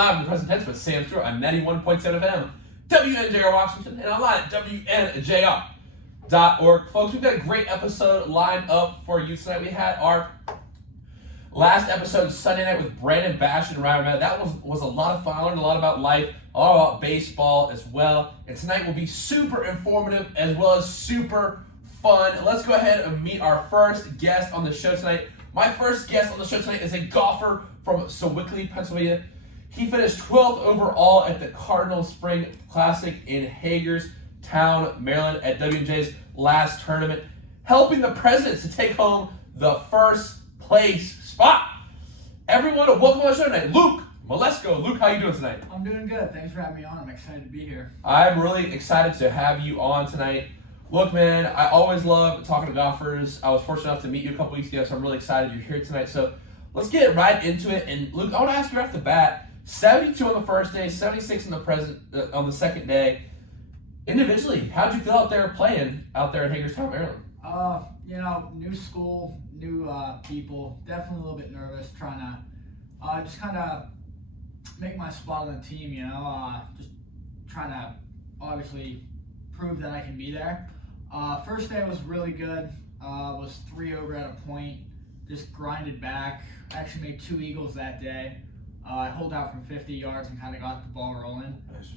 live in the present tense with Sam Stewart on 91.7 FM, WNJR Washington, and online at WNJR.org. Folks, we've got a great episode lined up for you tonight. We had our last episode Sunday night with Brandon Bash and Ryan Matt. That was a lot of fun. I learned a lot about life, a lot about baseball as well. And tonight will be super informative as well as super fun. Let's go ahead and meet our first guest on the show tonight. My first guest on the show tonight is a golfer from Sewickley, Pennsylvania. He finished 12th overall at the Cardinal Spring Classic in Hagerstown, Maryland at WNJ's last tournament, helping the Presidents to take home the first place spot. Everyone, welcome to the show tonight. Luke Melisko. Luke, how you doing tonight? I'm doing good. Thanks for having me on. I'm excited to be here. I'm really excited to have you on tonight. Look, man, I always love talking to golfers. I was fortunate enough to meet you a couple weeks ago, so I'm really excited you're here tonight. So let's get right into it. And Luke, I want to ask you right off the bat, 72 on the first day, 76 on the second day. Individually, how'd you feel out there playing out there in Hagerstown, Maryland? New school, new people, definitely a little bit nervous, trying to just kind of make my spot on the team, just trying to obviously prove that I can be there. First day was really good, was 3 over at a point, just grinded back, actually made 2 eagles that day. I holed out from 50 yards and kind of got the ball rolling. Nice.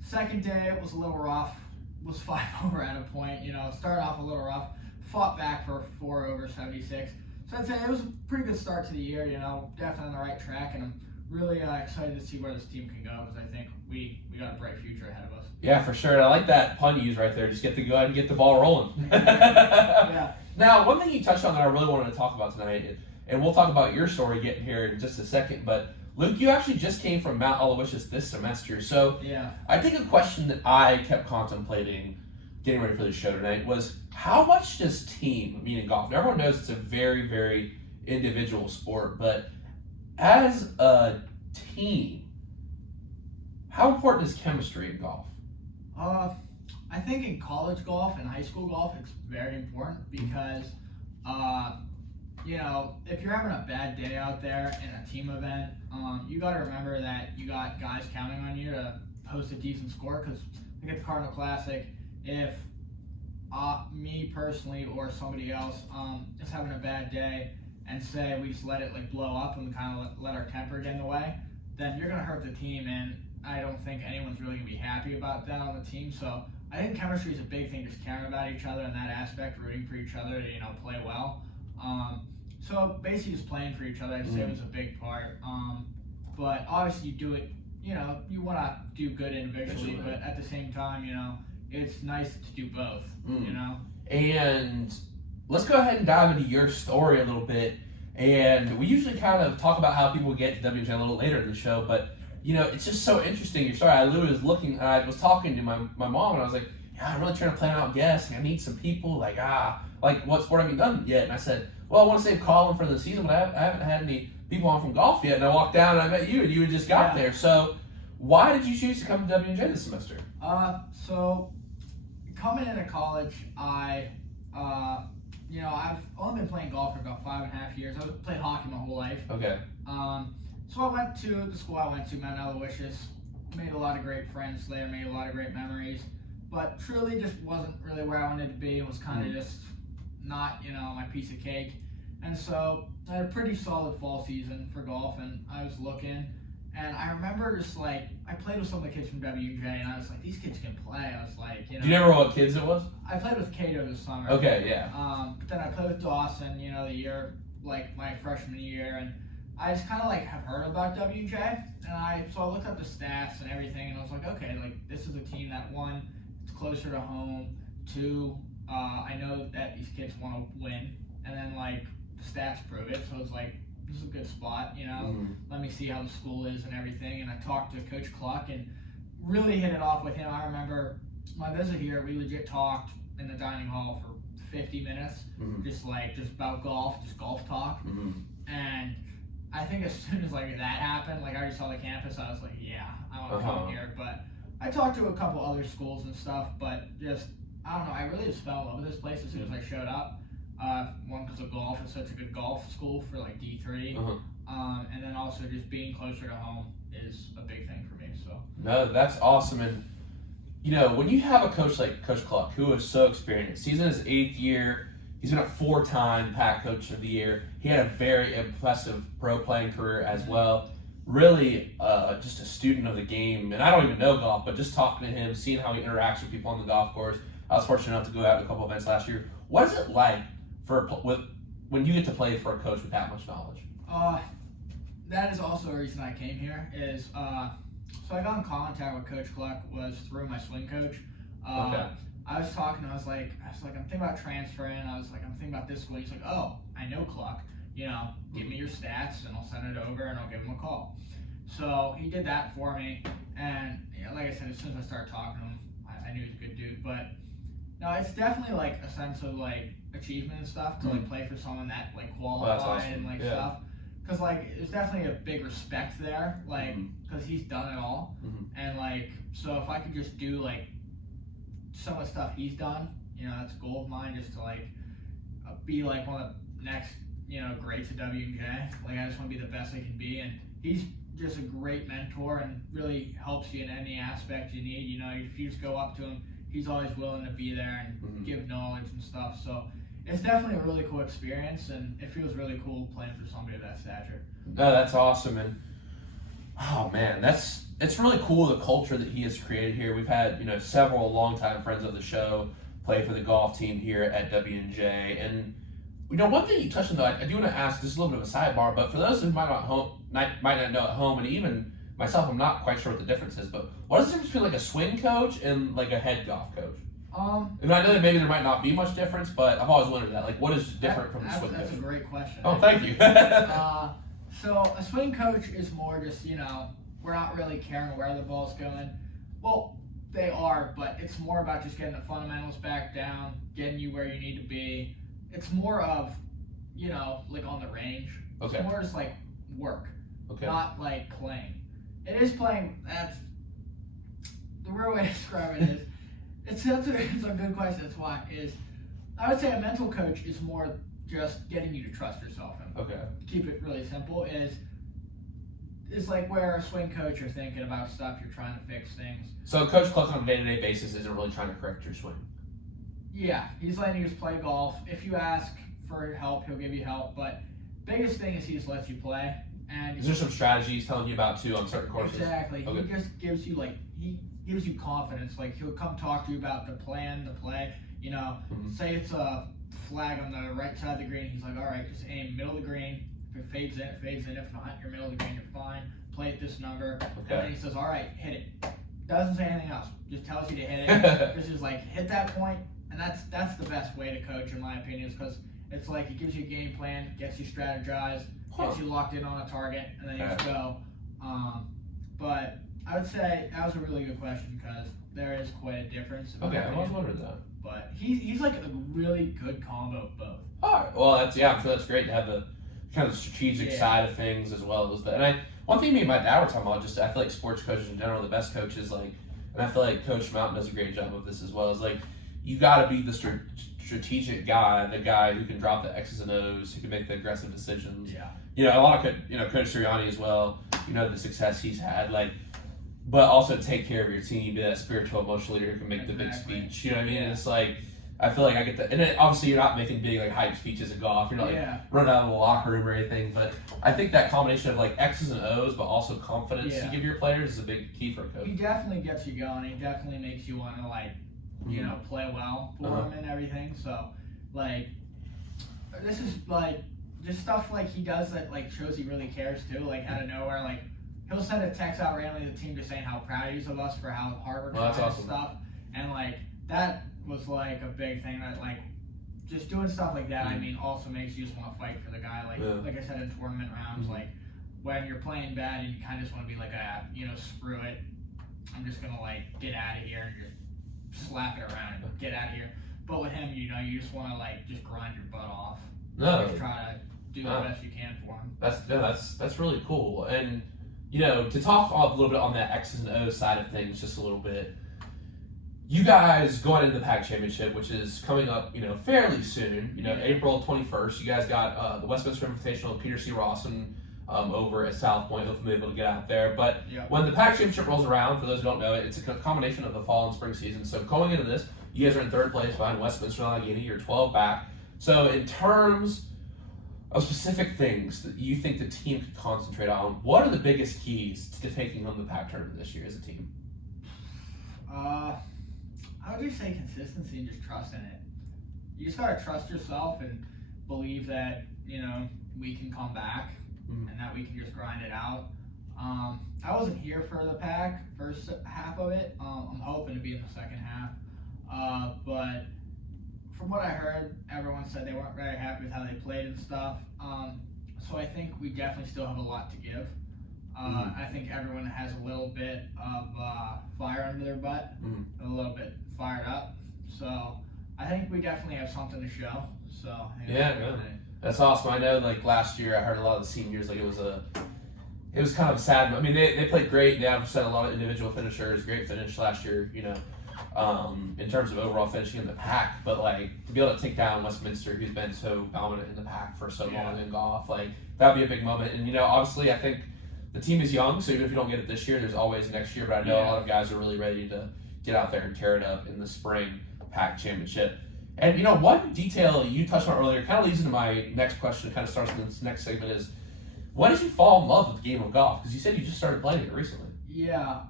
Second day was a little rough, was 5 over at a point, started off a little rough, fought back for 4 over 76. So I'd say it was a pretty good start to the year, definitely on the right track, and I'm really excited to see where this team can go because I think we got a bright future ahead of us. Yeah, for sure. I like that pun you used right there. Just go ahead and get the ball rolling. Yeah. Now, one thing you touched on that I really wanted to talk about tonight, and we'll talk about your story getting here in just a second, but Luke, you actually just came from Mount Aloysius this semester. So yeah. I think a question that I kept contemplating getting ready for the show tonight was how much does team mean in golf? And everyone knows it's a very, very individual sport, but as a team, how important is chemistry in golf? I think in college golf and high school golf, it's very important because, if you're having a bad day out there in a team event, you got to remember that you got guys counting on you to post a decent score because like at the Cardinal Classic, if me personally or somebody else is having a bad day and say we just let it blow up and kind of let our temper get in the way, then you're going to hurt the team, and I don't think anyone's really going to be happy about that on the team. So I think chemistry is a big thing, just caring about each other in that aspect, rooting for each other to play well. So basically just playing for each other, I'd say was a big part. But obviously you do it, you want to do good individually, but at the same time, it's nice to do both, And let's go ahead and dive into your story a little bit. And we usually kind of talk about how people get to WNJ a little later in the show, but it's just so interesting, your story. I literally was looking, and I was talking to my mom, and I was like, yeah, I'm really trying to plan out guests. I need some people, what sport have you done yet? And I said, well, I want to save Colin for the season, but I haven't had any people on from golf yet. And I walked down and I met you, and you had just got there. So why did you choose to come to WNJ this semester? So coming into college, I've only been playing golf for about 5.5 years. I've played hockey my whole life. Okay. So I went to the school I went to, Mount Aloysius, made a lot of great friends there, made a lot of great memories, but truly just wasn't really where I wanted to be. It was kind of just not, my piece of cake. And so I had a pretty solid fall season for golf, and I was looking, and I remember just I played with some of the kids from WJ, and I was like, these kids can play. I was like, Do you remember what kids it was? I played with Cato this summer. Okay, yeah. But then I played with Dawson, the year, my freshman year, and I just kind of have heard about WJ, and so I looked up the stats and everything, and I was like, okay, this is a team that, 1, it's closer to home, 2, I know that these kids want to win, and then the stats prove it, so it's this is a good spot, let me see how the school is and everything. And I talked to Coach Cluck and really hit it off with him. I remember my visit here, we legit talked in the dining hall for 50 minutes, just about golf, just golf talk. And I think as soon as that happened, I already saw the campus, I was like, yeah, I want to come here. But I talked to a couple other schools and stuff, but just, I don't know, I really just fell in love with this place as soon as I showed up. One, because of golf, it's such a good golf school for D3. And then also just being closer to home is a big thing for me. So No, that's awesome. And when you have a coach like Coach Cluck, who is so experienced, he's in his 8th year. He's been a 4-time Pac Coach of the Year. He had a very impressive pro playing career as well. Really, just a student of the game. And I don't even know golf, but just talking to him, seeing how he interacts with people on the golf course. I was fortunate enough to go out to a couple events last year. What is it like when you get to play for a coach with that much knowledge? That is also a reason I came here. So I got in contact with Coach Cluck was through my swing coach. Okay. I was talking. I was like, I'm thinking about transferring. I'm thinking about this school. He's like, oh, I know Cluck. Give me your stats and I'll send it over and I'll give him a call. So he did that for me. And like I said, as soon as I started talking to him, I knew he was a good dude. But no, it's definitely like a sense of like achievement and stuff to like play for someone that like qualified awesome. and like Yeah. stuff. Because like there's definitely a big respect there, like because he's done it all. And like so if I could just do like some of the stuff he's done, that's a goal of mine, just to like be like one of the next greats at W&J. Like I just want to be the best I can be, and he's just a great mentor and really helps you in any aspect you need. If you just go up to him, he's always willing to be there and give knowledge and stuff. So it's definitely a really cool experience, and it feels really cool playing for somebody of that stature. No, that's awesome. And oh man, it's really cool, the culture that he has created here. We've had several longtime friends of the show play for the golf team here at W&J. And one thing you touched on, though, I do want to ask, this is a little bit of a sidebar, but for those who might not know at home, and even myself, I'm not quite sure what the difference is, but what is the difference between like a swing coach and like a head golf coach? And I know that maybe there might not be much difference, but I've always wondered that. Like, what is different from the swing coach? That's a great question. Oh, thank you. So a swing coach is more just, we're not really caring where the ball's going. Well, they are, but it's more about just getting the fundamentals back down, getting you where you need to be. It's more of, like on the range. Okay. It's more just like work, not like playing. It is playing. That's the real way to describe it is. It's a good question. That's why I would say a mental coach is more just getting you to trust yourself. And keep it really simple. It's like where a swing coach, you're thinking about stuff, you're trying to fix things. So Coach Cluck on a day-to-day basis isn't really trying to correct your swing. Yeah, he's letting you just play golf. If you ask for help, he'll give you help. But biggest thing is he just lets you play. And is there some strategy he's telling you about too on certain courses? Exactly. He just gives you gives you confidence. Like he'll come talk to you about the plan, the play. Say it's a flag on the right side of the green. He's like, all right, just aim middle of the green. If it fades in, it fades in. If not, you're middle of the green, you're fine. Play at this number. And then he says, all right, hit it. Doesn't say anything else. Just tells you to hit it. Just is like, hit that point. And that's the best way to coach, in my opinion, is because it's like it gives you a game plan, gets you strategized, gets you locked in on a target, and then you just go. But I would say that was a really good question because there is quite a difference. I was wondering that. But he's like a really good combo of both. All right. Well, I'm sure that's great to have the kind of strategic side of things as well as that. And one thing me and my dad were talking about, I feel like sports coaches in general, the best coaches, and I feel like Coach Mountain does a great job of this as well, is you got to be the strategic guy, the guy who can drop the X's and O's, who can make the aggressive decisions. Yeah. A lot of Coach Sirianni as well. The success he's had, but also take care of your team, be that spiritual, emotional leader who can make the big speech. You know what I mean? And it's I feel like I get that, and obviously you're not making big hype speeches in golf. You're not running out of the locker room or anything. But I think that combination of X's and O's, but also confidence you give your players is a big key for a coach. He definitely gets you going. He definitely makes you want to play well for him and everything. So this is just stuff he does that shows he really cares too. Out of nowhere, he'll send a text out randomly to the team just saying how proud he is of us for how hard we're trying and stuff. And that was a big thing that just doing stuff like that. I mean, also makes you just want to fight for the guy. Like I said in tournament rounds, when you're playing bad and you kind of just want to be screw it, I'm just gonna get out of here and just slap it around and get out of here. But with him, you just want to just grind your butt off. Just try to do the best you can for him. That's really cool. And to talk a little bit on that X's and O's side of things, just a little bit. You guys going into the PAC Championship, which is coming up, fairly soon. April 21st. You guys got the Westminster Invitational, Peter C. Rawson over at South Point. Hopefully, able to get out there. But Yep. when the PAC championship rolls around, for those who don't know it, it's a combination of the fall and spring season. So going into this, you guys are in third place behind Westminster and Allegheny. You're 12 back. So in terms of specific things that you think the team could concentrate on, what are the biggest keys to taking home the PAC tournament this year as a team? I would just say consistency and just trust in it. You just gotta trust yourself and believe that, you know, we can come back and that we can just grind it out. I wasn't here for the PAC first half of it. I'm hoping to be in the second half. But from what I heard, everyone said they weren't very happy with how they played and stuff. So I think we definitely still have a lot to give. I think everyone has a little bit of fire under their butt, a little bit fired up. So I think we definitely have something to show. So yeah, really. That's awesome. I know, like last year, I heard a lot of the seniors, like it was kind of sad. I mean, they played great. They obviously had a lot of individual finishers. Great finish last year, you know, in terms of overall finishing in the PAC. But like to be able to take down Westminster, who's been so dominant in the PAC for so long in golf, like that'd be a big moment. And you know, obviously, I think the team is young, so even if you don't get it this year, there's always next year. But I know a lot of guys are really ready to get out there and tear it up in the spring PAC championship. And you know, one detail you touched on earlier kind of leads into my next question. It kind of starts in this next segment is, when did you fall in love with the game of golf? Because you said you just started playing it recently. Yeah.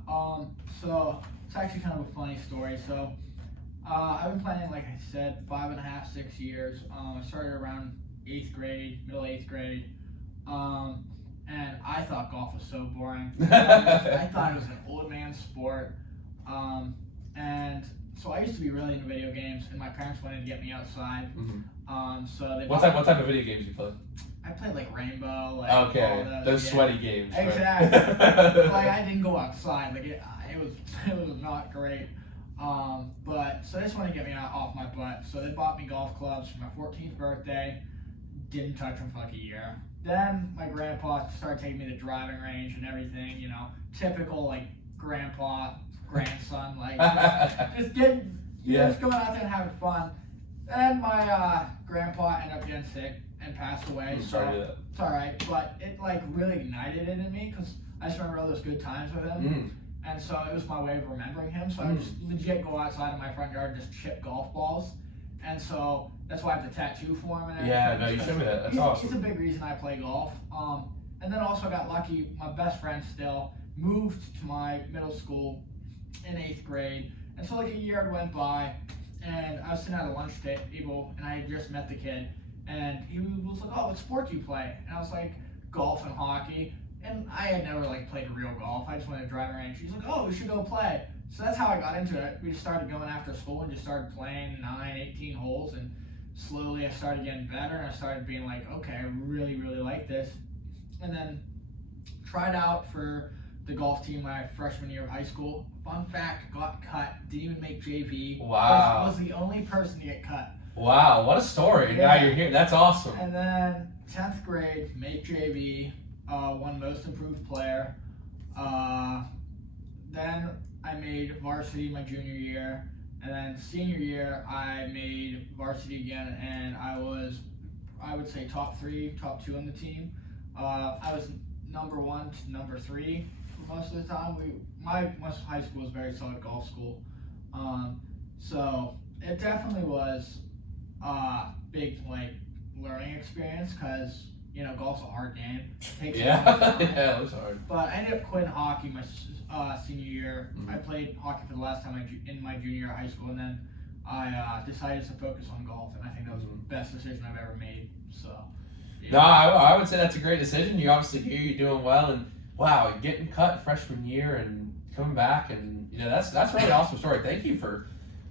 So it's actually kind of a funny story. So I've been playing, like I said, 5.5, 6 years. I started around 8th grade, middle 8th grade. And I thought golf was so boring. I thought it was an old man sport. And so I used to be really into video games, and my parents wanted to get me outside. So they what type of video games you play? I played like Rainbow, like okay, all those sweaty games. Exactly. Right? Like I didn't go outside. Like it was not great. But so they just wanted to get me off my butt. So they bought me golf clubs for my 14th birthday. Didn't touch them for like a year. Then my grandpa started taking me to the driving range and everything. You know, typical like grandpa, grandson, like just getting, just going out there and having fun. Then my grandpa ended up getting sick and passed away. So it's all right, but it like really ignited it in me because I just remember all those good times with him. And so it was my way of remembering him. So I would just legit go outside in my front yard and just chip golf balls. And so that's why I have the tattoo for him and everything. Yeah, no, you showed me that. That's awesome. He's a big reason I play golf. And then also I got lucky. My best friend still moved to my middle school in 8th grade. And so like a year went by, and I was sitting at a lunch table, and I had just met the kid. And he was like, "Oh, what sport do you play?" And I was like, "Golf and hockey." And I had never like played real golf. I just went to the driving range. He's like, "Oh, we should go play." So that's how I got into it. We just started going after school and just started playing 9, 18 holes. And slowly I started getting better. And I started being like, okay, I really, really like this. And then tried out for the golf team my freshman year of high school. Fun fact, got cut. Didn't even make JV. Wow. Was the only person to get cut. Wow, what a story. Yeah. Now you're here. That's awesome. And then 10th grade, made JV, won most improved player. Then I made varsity my junior year. And then senior year, I made varsity again, and I was, I would say, top 3, top 2 on the team. I was number 1 to number 3 for most of the time. My high school was a very solid golf school. So it definitely was a big like learning experience because, you know, golf's a hard game. It takes yeah, it was hard. But I ended up quitting hockey my senior year. I played hockey for the last time in my junior year of high school, and then I decided to focus on golf, and I think that was the best decision I've ever made. So, yeah. No, I would say that's a great decision. You obviously here, you're doing well, and wow, getting cut freshman year and coming back, and you know that's a really awesome story. Thank you for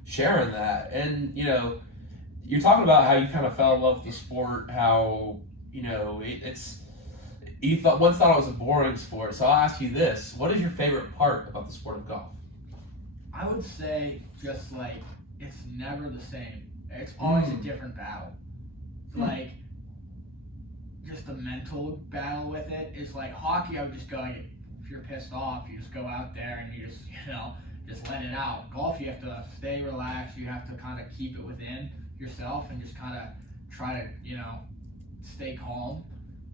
sharing that. And you know, you're talking about how you kind of fell in love with the sport, how you know you once thought it was a boring sport. So I'll ask you this: what is your favorite part about the sport of golf? I would say just like it's never the same. It's always a different battle. Like just the mental battle with it is like hockey. I would just go like, if you're pissed off, you just go out there and you just just let it out. Golf, you have to stay relaxed. You have to kind of keep it within yourself and just kind of try to stay calm.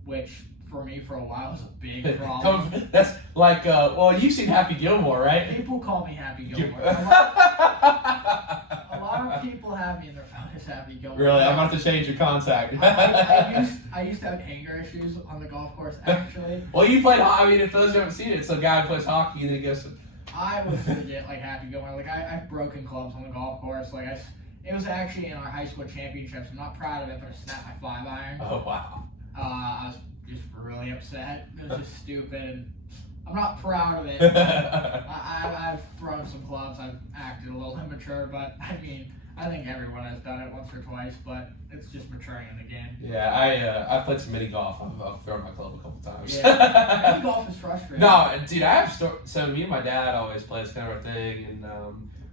Which for me for a while was a big problem. That's like, well, you've seen Happy Gilmore, right? People call me Happy Gilmore. A lot of people have me in their phone as Happy Gilmore. Really? I'm about to change your contact. I used to have anger issues on the golf course, actually. Well, you played, I mean, if those who haven't seen it, it's a guy who plays hockey and then he goes to... I was legit like Happy Gilmore. Like, I've broken clubs on the golf course. Like, it was actually in our high school championships. I'm not proud of it, but I snapped my 5-iron. Oh, wow. I was just really upset. It was just stupid. And I'm not proud of it. I've thrown some clubs. I've acted a little immature, but I mean, I think everyone has done it once or twice, but it's just maturing in the game. Yeah, I've played some mini golf. I've thrown my club a couple times. Yeah, mini golf is frustrating. No, dude, I have so me and my dad always play this kind of a thing, and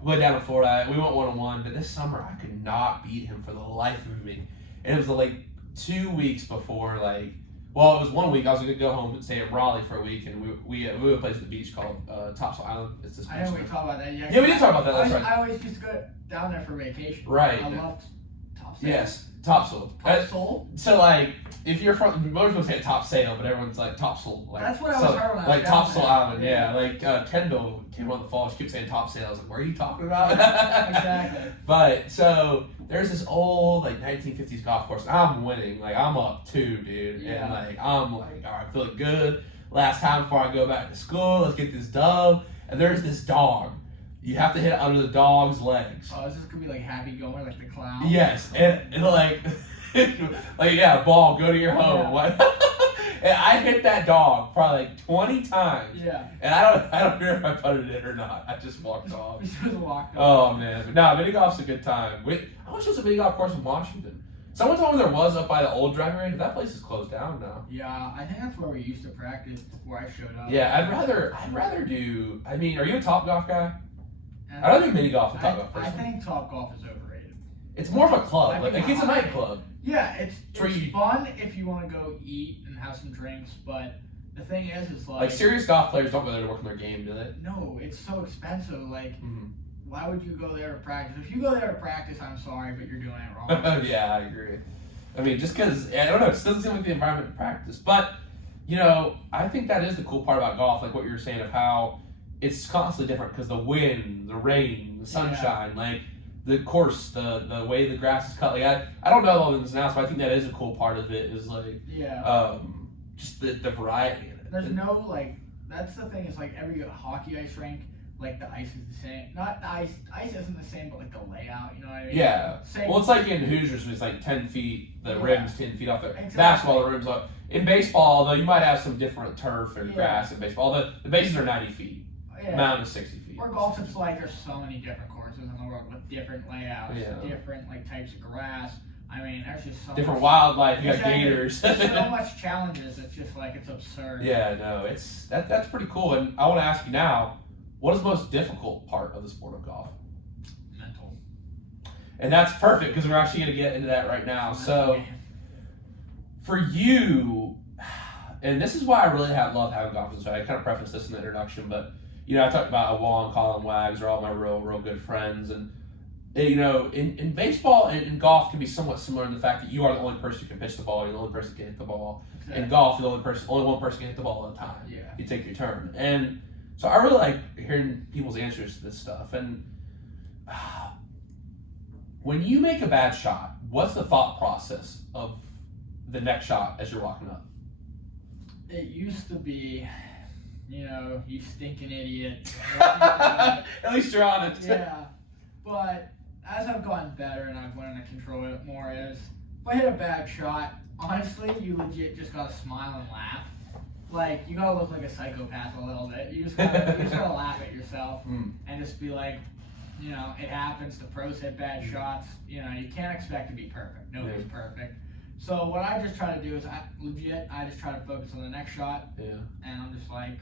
we went down to Florida. We went 1-on-1, but this summer I could not beat him for the life of me. And it was like 2 weeks before, like, well, it was 1 week. I was gonna go home and stay in Raleigh for a week, and we have a place at the beach called Topsail Island. It's this beach. I know we talked about that. Yeah, we did talk about that. That's right. I always used to go down there for vacation. Right. I loved Topsail. Yes, Topsail. Topsail? So like, if you're from, most people say Topsail, but everyone's like Topsail. Like, that's what I was heard when I was like down Topsail there. Island, yeah. Like Kendall came on the fall. She kept saying Topsail. I was like, what are you talking about? Exactly. But so there's this old like 1950s golf course. I'm winning. Like I'm up 2, dude. Yeah. And like I'm like, all right, feeling good. Last time before I go back to school, let's get this dub. And there's this dog. You have to hit it under the dog's legs. Oh, is this gonna be like Happy Gilmore, like the clown? Yes, and like, like yeah, ball, go to your home. Yeah. What? And I hit that dog probably like 20 times. Yeah. And I don't care if I putted it in or not. I just walked off. Just walked Oh off. man, but no, mini golf's a good time. I wish there was a mini golf course in Washington. Someone told me there was up by the old driving range. That place is closed down now. Yeah, I think that's where we used to practice before I showed up. Yeah, I'd rather do. I mean, are you a Top Golf guy? I don't think mini golf is a Top Golf person. I think Top Golf is overrated. It's more of a club. Like it's a nightclub. Yeah, it's you- fun if you want to go eat and have some drinks, but the thing is Like serious golf players don't go there to work on their game, do they? no, it's so expensive. Like, Mm-hmm. why would you go there to practice? If you go there to practice, I'm sorry, but you're doing it wrong. Yeah, I agree. I mean, just because, I don't know, it doesn't seem like the environment to practice. But, you know, I think that is the cool part about golf, like what you were saying of how it's constantly different because the wind, the rain, the sunshine, like the course, the way the grass is cut. Like, I don't know all the ins and outs, but I think that is a cool part of it is like, just the variety in it. There's no, like, that's the thing is like every hockey ice rink, like the ice is the same. Not the ice isn't the same, but like the layout, you know what I mean? Yeah. Same. Well, it's like in Hoosiers, it's like 10 feet, the rim's 10 feet off the Exactly. basketball, the rim's up. In baseball, though, you might have some different turf or Yeah. grass in baseball. The bases are 90 feet. Yeah. Mound is 60 feet. Where golf, it's like there's so many different courses in the world with different layouts, Yeah. different like types of grass. I mean, there's just so Different much, wildlife. You got Exactly. gators. There's so much challenges. It's just like it's absurd. Yeah, no, that's pretty cool. And I want to ask you now, what is the most difficult part of the sport of golf? Mental. And that's perfect because we're actually going to get into that right now. So, for you, and this is why I really love having golf. So I kind of prefaced this in the introduction, but you know, I talked about Wong, Colin Wags are all my real good friends, and you know, in baseball and in golf can be somewhat similar in the fact that you are the only person who can pitch the ball, you're the only person who can hit the ball. Exactly. In golf, you're the only one person can hit the ball at a time. Yeah. You take your turn, and so I really like hearing people's answers to this stuff. And when you make a bad shot, what's the thought process of the next shot as you're walking up? It used to be, you know, you stinking idiot. At least you're on it. Yeah. But as I've gotten better and I've learned to control it more, is if I hit a bad shot, honestly, you legit just gotta smile and laugh. Like, you gotta look like a psychopath a little bit. You just gotta laugh at yourself and just be like, you know, it happens. The pros hit bad shots. You know, you can't expect to be perfect. Nobody's perfect. So what I just try to do is I just try to focus on the next shot. Yeah. And I'm just like,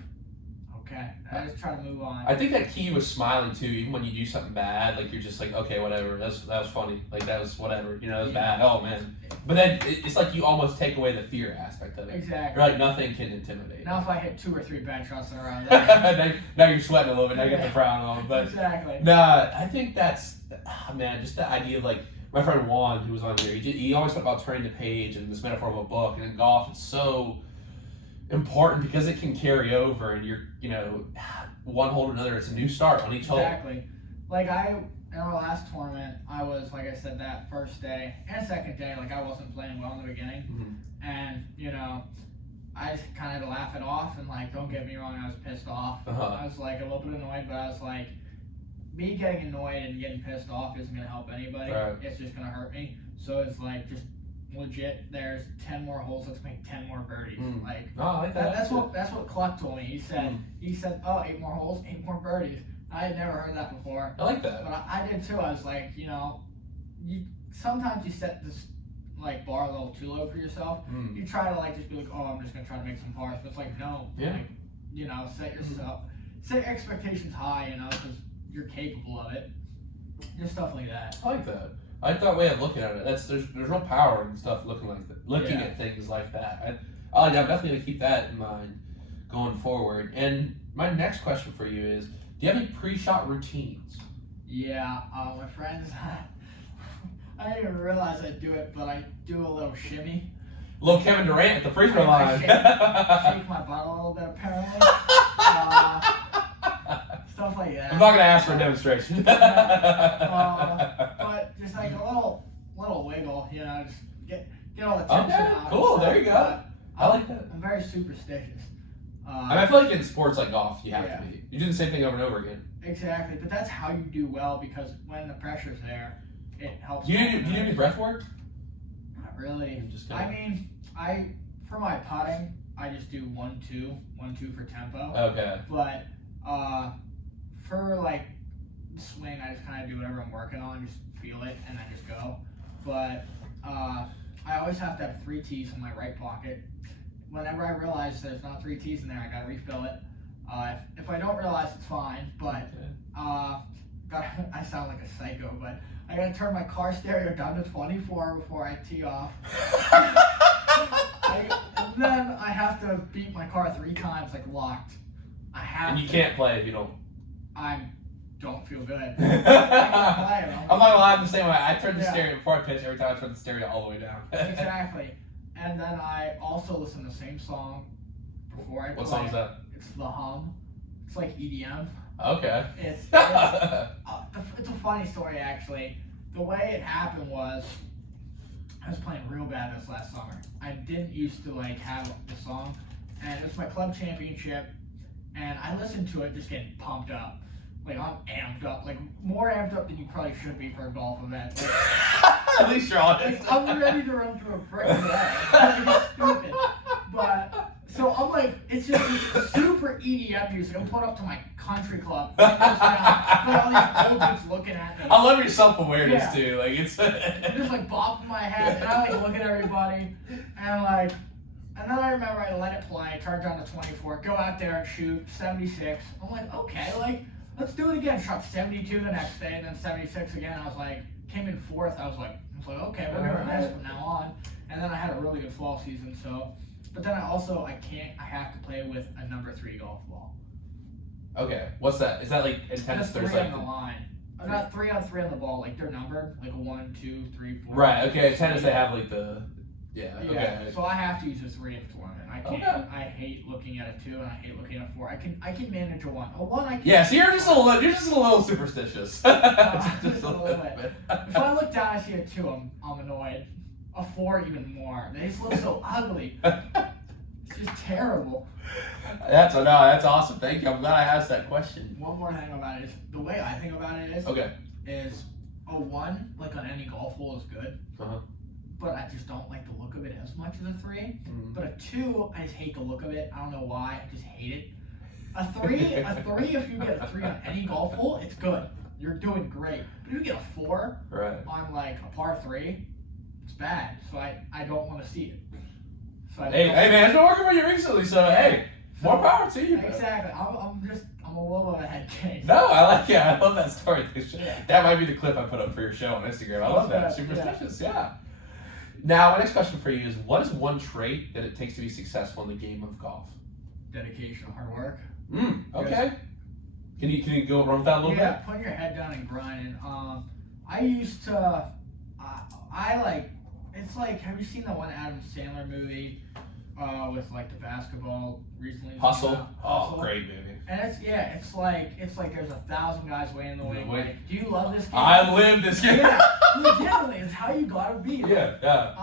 okay. I just try to move on. I think that key was smiling too, even when you do something bad, like you're just like, okay, whatever, that was funny, like that was whatever, you know, that was bad, oh man. But then it's like you almost take away the fear aspect of it. Exactly. You're like, nothing can intimidate. Now if I hit 2 or 3 bad shots in a row, now you're sweating a little bit, now you got the frown on. But exactly. Nah, I think that's, man, just the idea of like, my friend Juan, who was on here, he always talked about turning the page and this metaphor of a book, and in golf it's so important because it can carry over, and you're, one hole to another. It's a new start on each hole. Exactly. Like in our last tournament, I was, like I said, that first day and second day, like I wasn't playing well in the beginning. Mm-hmm. And, I just kind of had to laugh it off, and like, don't get me wrong, I was pissed off. I was like a little bit annoyed, but I was like, me getting annoyed and getting pissed off isn't going to help anybody. Right. It's just going to hurt me. So it's like, just legit, there's 10 more holes, let's make 10 more birdies. Like, I like that. That's what Cluck told me. He said, oh, 8 more holes, 8 more birdies. I had never heard that before. I like that. But I did too. I was like, sometimes you set this like bar a little too low for yourself. You try to like just be like, oh, I'm just gonna try to make some pars, but it's like, no, like, set your expectations high, because you're capable of it. Just stuff like that. I like that. I like that way of looking at it. There's real power in stuff looking at things like that. I'm definitely gonna keep that in mind going forward. And my next question for you is, do you have any pre-shot routines? Yeah, my friends, I didn't even realize I do it, but I do a little shimmy. Little Kevin Durant at the free throw line. Shake my butt a little bit, apparently. Stuff like that. I'm not gonna ask for a demonstration. But just like a little wiggle, just get all the tension out. Cool. There you go. I like that. I'm very superstitious. I feel like in sports like golf, you have to be. You do the same thing over and over again. Exactly, but that's how you do well, because when the pressure's there, it helps. Do you do any breath work? Not really. I mean, for my putting, I just do 1-2 for tempo. Okay. But for like swing, I just kind of do whatever I'm working on, just feel it, and then just go. But I always have to have 3 tees in my right pocket. Whenever I realize there's not 3 tees in there, I gotta refill it. If I don't realize, it's fine. But I sound like a psycho, but I gotta turn my car stereo down to 24 before I tee off. And then I have to beat my car 3 times, like locked. I have. And you can't play if you don't. I don't feel good. I'm not gonna lie, I'm the same way. I turn the stereo before I pitch. Every time I turn the stereo all the way down. Exactly. And then I also listen to the same song before I play. What song is that? It's The Hum. It's like EDM. Okay. It's a funny story, actually. The way it happened was, I was playing real bad this last summer. I didn't used to like have the song, and it's my club championship, and I listened to it just getting pumped up. Like, I'm amped up, like more amped up than you probably should be for a golf event. Like, at least you're honest. Like, I'm ready to run through a brick wall. It's stupid. But, so I'm like, it's just this super EDM music. I'm pulling up to my country club. But all these old dudes looking at me. I love your self-awareness too. Like, it's I'm just like bopping my head, and I like look at everybody, and then I remember I let it play, turned down to 24, go out there and shoot 76. I'm like, okay, like, let's do it again. Shot 72 the next day, and then 76 again. I was like, came in 4th. I was like, okay, we're doing this from now on. And then I had a really good fall season, so. But then I have to play with a number 3 golf ball. Okay, what's that? Is that like in tennis? There's 3 on the line. Not 3 on 3 on the ball, like they're numbered, like 1, 2, 3, 4. Right. Okay. In tennis, they have like the. Yeah. Okay. So I have to use a 3 at the tournament. I can't. Okay. I hate looking at a 2 and I hate looking at a 4. I can manage a 1. A 1 I can. Yeah. So you're just a little superstitious. Just a little bit. If I look down, I see a 2. I'm annoyed. A 4 even more. They just look so ugly. It's just terrible. That's awesome. Thank you. I'm glad I asked that question. One more thing about it is the way I think about it is a 1 like on any golf hole is good. But I just don't like the look of it as much as a 3. Mm-hmm. But a 2, I just hate the look of it. I don't know why. I just hate it. A 3, if you get a 3 on any golf hole, it's good. You're doing great. But if you get a 4 on like a par 3, it's bad. So I don't want to see it. So hey man, I've been working with you recently, so hey, more power to you. Bro. Exactly. I'm a little of a head case. No, I love that story. That might be the clip I put up for your show on Instagram. I love that. Superstitious, yeah. Now, my next question for you is, what is one trait that it takes to be successful in the game of golf? Dedication, hard work. Okay. Can you go run with that a little bit? Yeah, putting your head down and grinding. I used to, it's like, have you seen that one Adam Sandler movie? with like the basketball recently. Hustle. Oh, great movie. And it's like there's 1,000 guys waiting in the wing. Like, do you love this game? I live this game. Yeah, legitimately, it's how you gotta be. Yeah.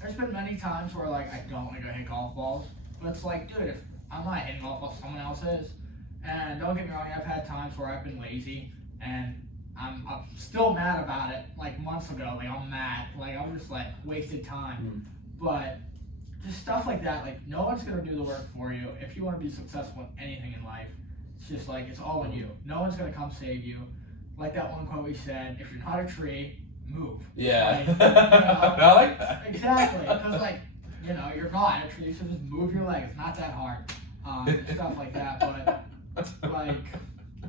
There's been many times where like I don't want to go hit golf balls, but it's like, dude, if I'm not hitting golf balls, someone else is. And don't get me wrong, I've had times where I've been lazy and I'm still mad about it. Like months ago, like I'm mad, like I'm just like wasted time. But just stuff like that, like no one's gonna do the work for you. If you want to be successful in anything in life, it's just like it's all on you. No one's gonna come save you. Like that one quote we said: "If you're not a tree, move." Yeah, like, I like that. Exactly, because like you're not a tree, so just move your legs. It's not that hard. Stuff like that, but like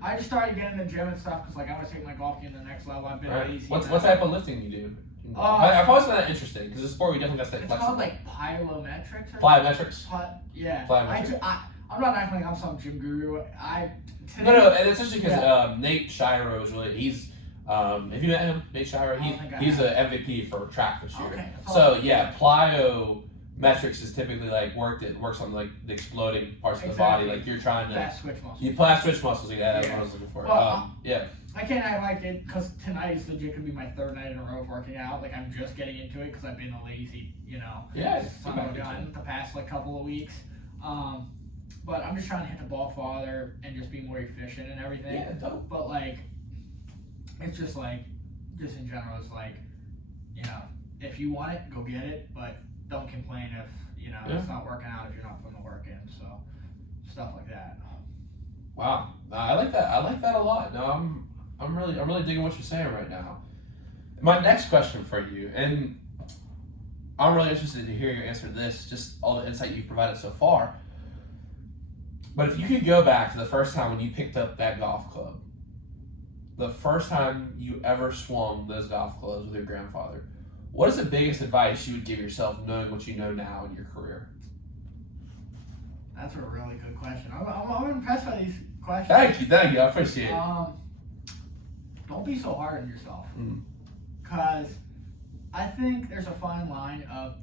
I just started getting in the gym and stuff because like I want to take my golf game to the next level. I've been lazy. What type of lifting you do? I've always found that interesting because it's a sport we definitely got to stay flexible. It's called like plyometrics. Plyometrics? Yeah. Plyometrics. I'm not acting like I'm some gym guru. No, and it's interesting because Nate Shiro is really, he's, if you met him, Nate Shiro, he's an MVP for track this year. Okay, so yeah, plyometrics is typically like works on like the exploding parts of the body, like you're trying to fast switch muscles. You fast switch muscles, that's what I was looking for. Well, yeah. I can't act like it because tonight is legit gonna be my third night in a row of working out. Like I'm just getting into it because I've been a lazy, son of a gun the past like couple of weeks. But I'm just trying to hit the ball farther and just be more efficient and everything. Yeah, dope. But like, it's just like, just in general, it's like, if you want it, go get it. But don't complain if it's not working out if you're not putting the work in. So stuff like that. Wow, I like that. I like that a lot. No, I'm really digging what you're saying right now. My next question for you, and I'm really interested to hear your answer to this, just all the insight you've provided so far. But if you could go back to the first time when you picked up that golf club, the first time you ever swung those golf clubs with your grandfather, what is the biggest advice you would give yourself knowing what you know now in your career? That's a really good question. I'm impressed by these questions. Thank you. I appreciate it. Don't be so hard on yourself. Because I think there's a fine line of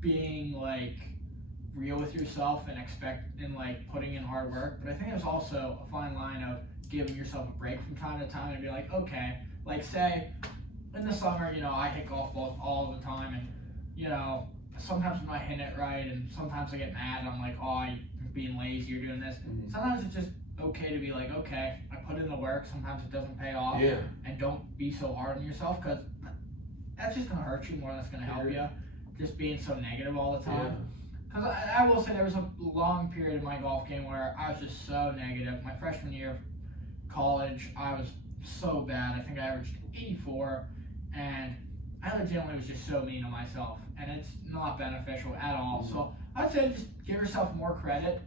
being like real with yourself and like putting in hard work. But I think there's also a fine line of giving yourself a break from time to time and be like, okay, like say in the summer, I hit golf balls all the time and, sometimes I'm not hitting it right and sometimes I get mad and I'm like, oh, you're being lazy, you're doing this. Sometimes it's just okay to be like, okay, I put in the work, sometimes it doesn't pay off. Yeah. And don't be so hard on yourself because that's just going to hurt you more than it's going to help you. Just being so negative all the time. Because I will say there was a long period in my golf game where I was just so negative. My freshman year of college, I was so bad. I think I averaged 84 and I legitimately was just so mean to myself, and it's not beneficial at all. So I'd say just give yourself more credit,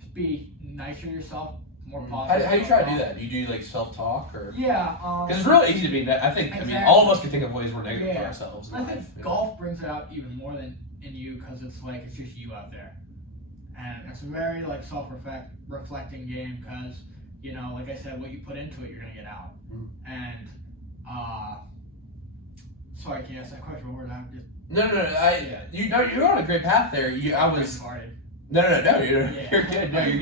just be nicer to yourself, more positive. How do you try to do that? Do you do like self-talk or? Yeah. Because it's really easy to be. I think. Exactly. I mean, all of us can think of ways we're negative for ourselves. I think golf brings it out even more than in you because it's like it's just you out there, and it's a very like self-reflecting game because like I said, what you put into it, you're gonna get out, and sorry, can you ask that question? What was that? No. You're on a great path there. I was. No. You're good. No, you're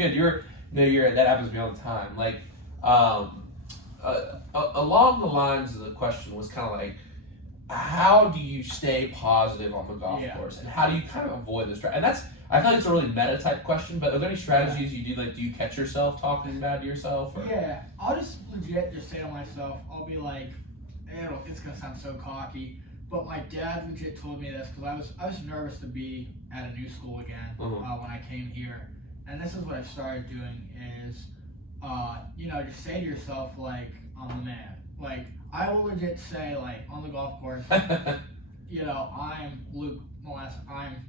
good. That happens to me all the time. Like, along the lines of the question was kind of like, how do you stay positive on the golf course, and how do you kind of avoid this? And I feel like it's a really meta type question. But are there any strategies you do? Like, do you catch yourself talking bad to yourself? Or? Yeah, I'll just legit just say to myself, I'll be like. It's gonna sound so cocky, but my dad legit told me this because I was nervous to be at a new school again when I came here, and this is what I've started doing is, just say to yourself like I'm the man. Like I will legit say like on the golf course, I'm Luke Melisko. I'm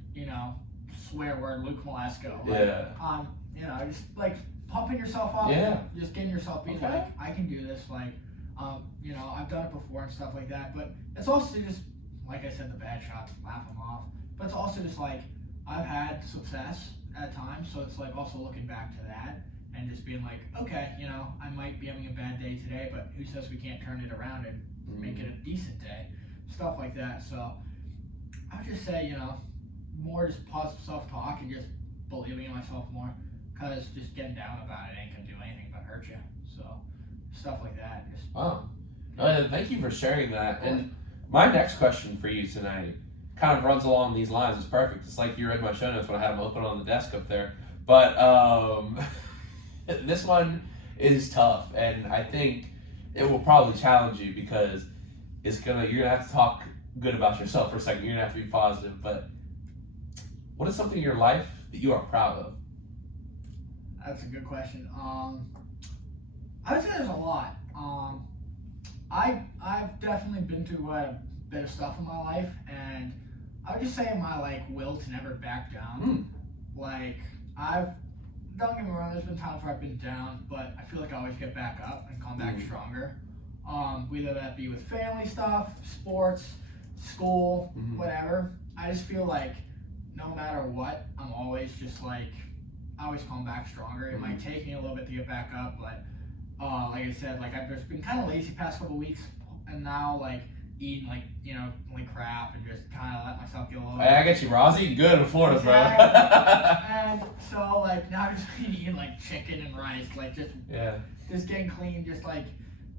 swear word Luke Melisko. Like, just like pumping yourself up. Yeah. Just getting yourself being like I can do this. Like. I've done it before and stuff like that, but it's also just, like I said, the bad shots, laugh them off, but it's also just like, I've had success at times, so it's like also looking back to that, and just being like, okay, I might be having a bad day today, but who says we can't turn it around and make it a decent day, stuff like that, so I would just say, more just positive self-talk and just believing in myself more. Because just getting down about it ain't gonna do anything but hurt you. So stuff like that. Just Wow. Thank you for sharing that. And my next question for you tonight kind of runs along these lines. It's perfect. It's like you read my show notes when I had them open on the desk up there. But this one is tough, and I think it will probably challenge you because you're gonna have to talk good about yourself for a second. You're gonna have to be positive. But what is something in your life that you are proud of? That's a good question. I would say there's a lot. I've definitely been through quite a bit of stuff in my life, and I would just say my will to never back down. Don't get me wrong, there's been times where I've been down, but I feel like I always get back up and come back stronger. Whether that be with family stuff, sports, school, whatever. I just feel like no matter what, I'm always just I always come back stronger. It might take me a little bit to get back up, but like I said, I've just been kind of lazy past couple weeks, and now eating crap and just kind of let myself get a little. Hey, I get you, bro. I was eating good in Florida, bro. And so now I'm just eating chicken and rice, just getting clean, just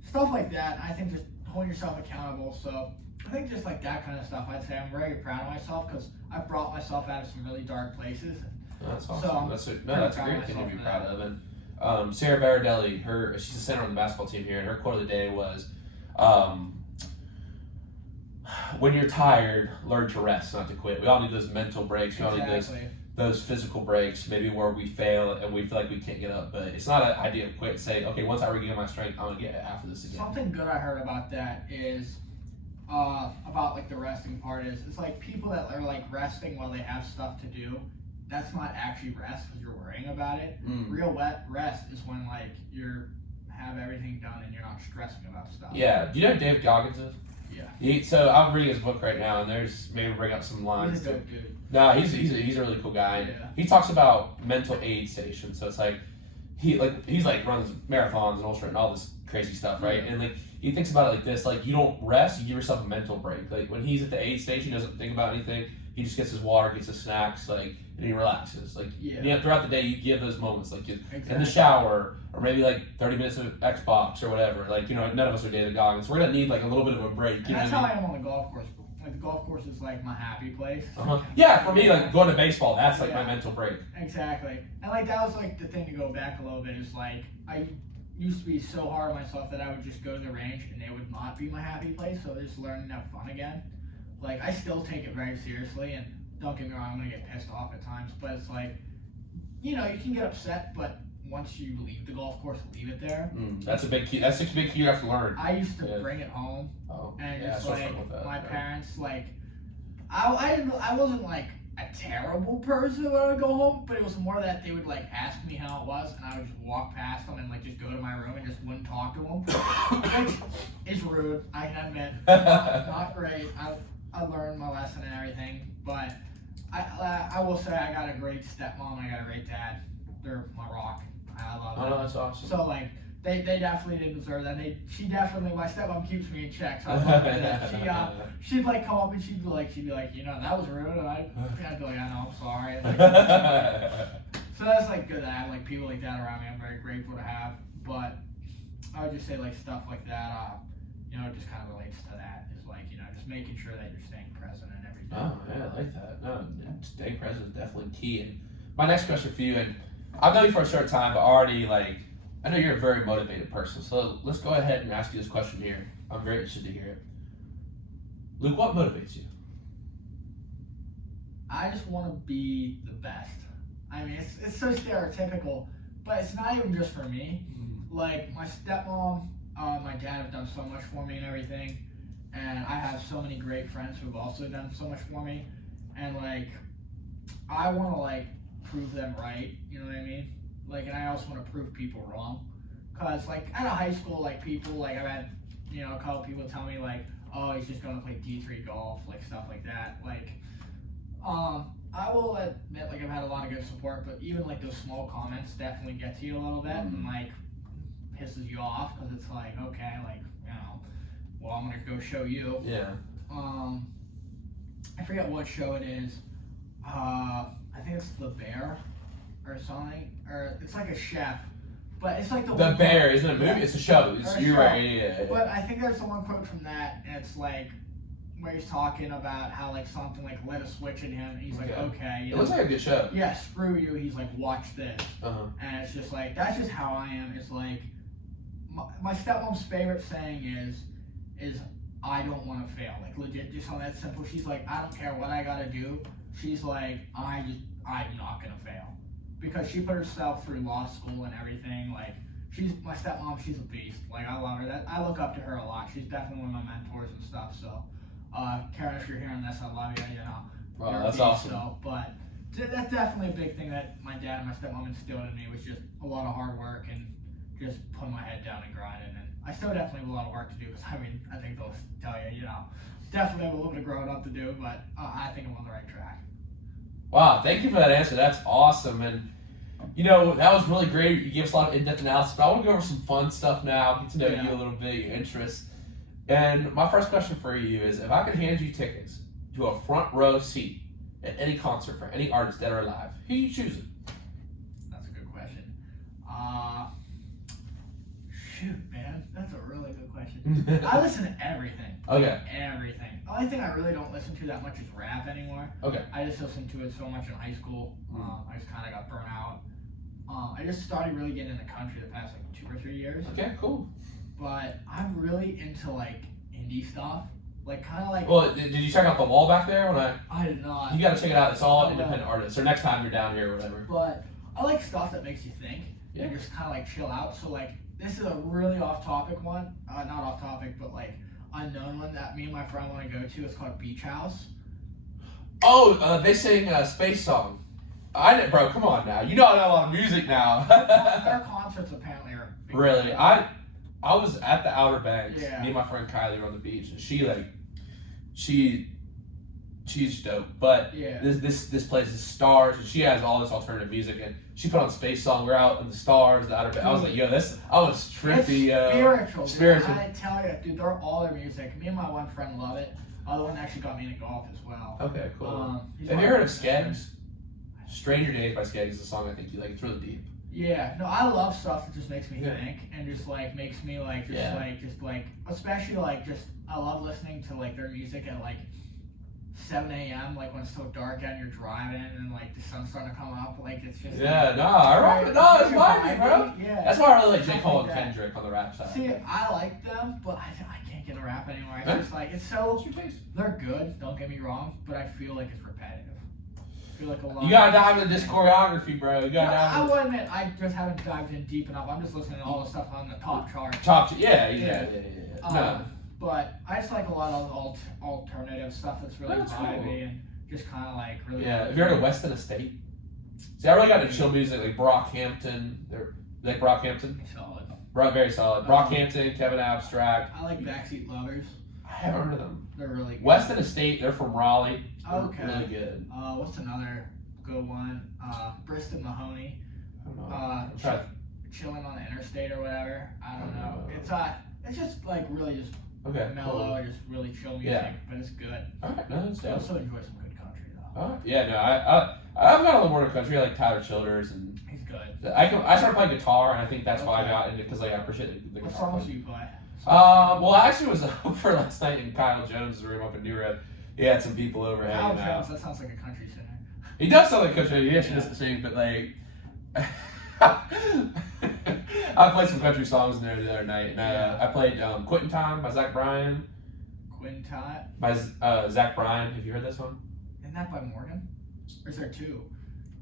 stuff like that. I think just holding yourself accountable. So I think just that kind of stuff. I'd say I'm very proud of myself because I've brought myself out of some really dark places. That's awesome. So that's a great thing to be proud of. And Sarah Baradelli, she's a center on the basketball team here, and her quote of the day was, "When you're tired, learn to rest, not to quit." We all need those mental breaks. We all need those physical breaks, maybe where we fail and we feel like we can't get up. But it's not an idea to quit and say, okay, once I regain my strength, I'm going to get after this again. Something good I heard about that is about the resting part is it's people that are resting while they have stuff to do. That's not actually rest because you're worrying about it. Real rest is when you have everything done and you're not stressing about stuff. Yeah. Do you know who David Goggins is? Yeah. So I'm reading his book right now, and there's maybe bring up some lines. He's a good dude. No, he's a really cool guy. Yeah. He talks about mental aid stations. So it's he's runs marathons and ultra and all this crazy stuff, right? Yeah. And he thinks about it like this: you don't rest, you give yourself a mental break. When he's at the aid station, he doesn't think about anything. He just gets his water, gets his snacks, and he relaxes. Throughout the day, you give those moments, in the shower, or maybe 30 minutes of Xbox or whatever. None of us are David Goggins. We're gonna need a little bit of a break. And that's how I am on the golf course. The golf course is my happy place. Yeah, for me, going to baseball, that's my mental break. Exactly. And that was the thing to go back a little bit is I used to be so hard on myself that I would just go to the range and it would not be my happy place. So just learning to have fun again. I still take it very seriously, and don't get me wrong, I'm gonna get pissed off at times, but it's you can get upset, but once you leave the golf course, leave it there. That's a big key. That's a big key you have to learn. I used to bring it home, and just my parents I wasn't a terrible person when I would go home, but it was more that they would ask me how it was, and I would just walk past them and just go to my room and just wouldn't talk to them. Which is rude, I can admit. Not great. I learned my lesson and everything, but I will say I got a great stepmom and I got a great dad. They're my rock. I love them. Oh, that's awesome. So they definitely didn't deserve that. My stepmom keeps me in check, so I love that. She'd come up and she'd be like, that was rude, and I'd be like, I know, I'm sorry. So that's good that I have people like that around me. I'm very grateful to have. But I would just say stuff like that. It just kind of relates to that. Is just making sure that you're staying present in everything. Oh yeah, I like that. No, staying present is definitely key. And my next question for you, and I've known you for a short time, but already I know you're a very motivated person. So let's go ahead and ask you this question here. I'm very interested to hear it. Luke, what motivates you? I just want to be the best. I mean, it's so stereotypical, but it's not even just for me. My stepmom, my dad have done so much for me and everything, and I have so many great friends who have also done so much for me, and I want to prove them right. You know what I mean? And I also want to prove people wrong, cause out of high school, people I've had a couple people tell me oh, he's just gonna play D3 golf, stuff like that. I will admit I've had a lot of good support, but even those small comments definitely get to you a little bit and pisses you off, because it's okay, well, I'm gonna go show you. Yeah. I forget what show it is, I think it's The Bear or something, or it's like a chef, but it's like The Bear isn't a movie; Yeah. it's a show. Or a You're show. right. Yeah. But I think there's one quote from that, and it's like where he's talking about how like something like lit a switch in him, and he's like, okay, It looks like a good show. yeah, screw you. He's like, watch this, and it's just like that's just how I am. It's like my stepmom's favorite saying is I don't want to fail. Like legit, just on that simple. She's like, I don't care what I gotta do. She's like, I'm not gonna fail, because she put herself through law school and everything. Like she's my stepmom. She's a beast. Like I love her. That I look up to her a lot. She's definitely one of my mentors and stuff. So, Karen, if you're hearing this, I love you. You know. Wow, that's awesome. So, but that's definitely a big thing that my dad and my stepmom instilled in me, was just a lot of hard work and just putting my head down and grinding. And I still definitely have a lot of work to do, because I mean, I think they'll tell you, you know, definitely have a little bit of growing up to do, but I think I'm on the right track. Wow, thank you for that answer. That's awesome. And, you know, that was really great. You gave us a lot of in-depth analysis, but I want to go over some fun stuff now, get to know you a little bit, your interests. And my first question for you is, if I could hand you tickets to a front row seat at any concert for any artist dead or alive, who you choosing? That's a good question. Shoot, man, that's a really good question. I listen to everything. Okay. Everything. The only thing I really don't listen to that much is rap anymore. Okay. I just listened to it so much in high school. I just kind of got burnt out. I just started really getting into country the past like 2 or 3 years. Okay, cool. But I'm really into like indie stuff. Like kind of like. Well, did you check out the wall back there? I did not. You got to check it out. It's all independent artists. Or next time you're down here or whatever. But I like stuff that makes you think. Yeah. And just kind of like chill out. So like this is a really off-topic one. Not off-topic, but like unknown one that me and my friend want to go to. It's called Beach House. Oh, they sing Space Song. I didn't, bro. Come on now. You know I know a lot of music now. Their concerts apparently are. Really, I was at the Outer Banks. Yeah. Me and my friend Kylie were on the beach, and she's dope. But Yeah. this place is stars, and she has all this alternative music, and she put on Space Song. We're out in the stars, the Outer Banks. I was like, yo, I was trippy. It's spiritual. Spiritual. I tell you, dude, they're all their music. Me and my one friend love it. The one that actually got me into golf as well. Okay, cool. He's Have one you heard my of best Skeggs? friends. Stranger Days by Skeggs is a song I think you like. It's really deep. Yeah, no, I love stuff that just makes me think and just like makes me like especially like just I love listening to like their music at like 7 a.m. like when it's so dark out and you're driving and like the sun's starting to come up, like it's just I rock it. No, it's vibey, bro. Yeah. That's why I really like J. Stuff Cole like and that. Kendrick on the rap side. See, I like them, but I can't get a rap anymore. It's Huh? just like it's so What's your taste? they're good. Don't get me wrong, but I feel like it's repetitive. I feel like a lot. You gotta dive into this choreography, bro. You gotta I dive will admit, I just haven't dived in deep enough. I'm just listening to all the stuff on the top chart. Yeah. No. But I just like a lot of alternative stuff that's really That's cool. vibey and just kind of like really. Yeah. Have you heard of Weston Estate? See, I really got into chill music like Brockhampton. They're like Brockhampton. Solid. Very solid. Brockhampton, Kevin Abstract. I like Backseat Lovers. I haven't heard of them. They're really good. Weston Estate. They're from Raleigh. They're Okay. Really good. What's another good one? Bristol Mahoney. I don't know. Uh, I'm trying to- Chilling on the interstate or whatever. I don't know. Uh, It's just like really just Okay. mellow and just really chill music, Yeah. but it's good. Alright, no, that's I dope. also enjoy some good country though. Alright. Yeah, no, I've got a little more to country. I like Tyler Childers and He's good. I started playing guitar, and I think that's why I got into because like I appreciate the What guitar. songs do you play? Well, I actually was over last night in Kyle Jones' room up in New Road. He had some people over Al hanging out. Jones, that sounds like a country singer. He does sound like country. He actually doesn't sing, but like, I played some country songs in there the other night, and I played "Quitting Time" by Zach Bryan. Quintot? By Zach Bryan. Have you heard this one? Isn't that by Morgan? Or is there two?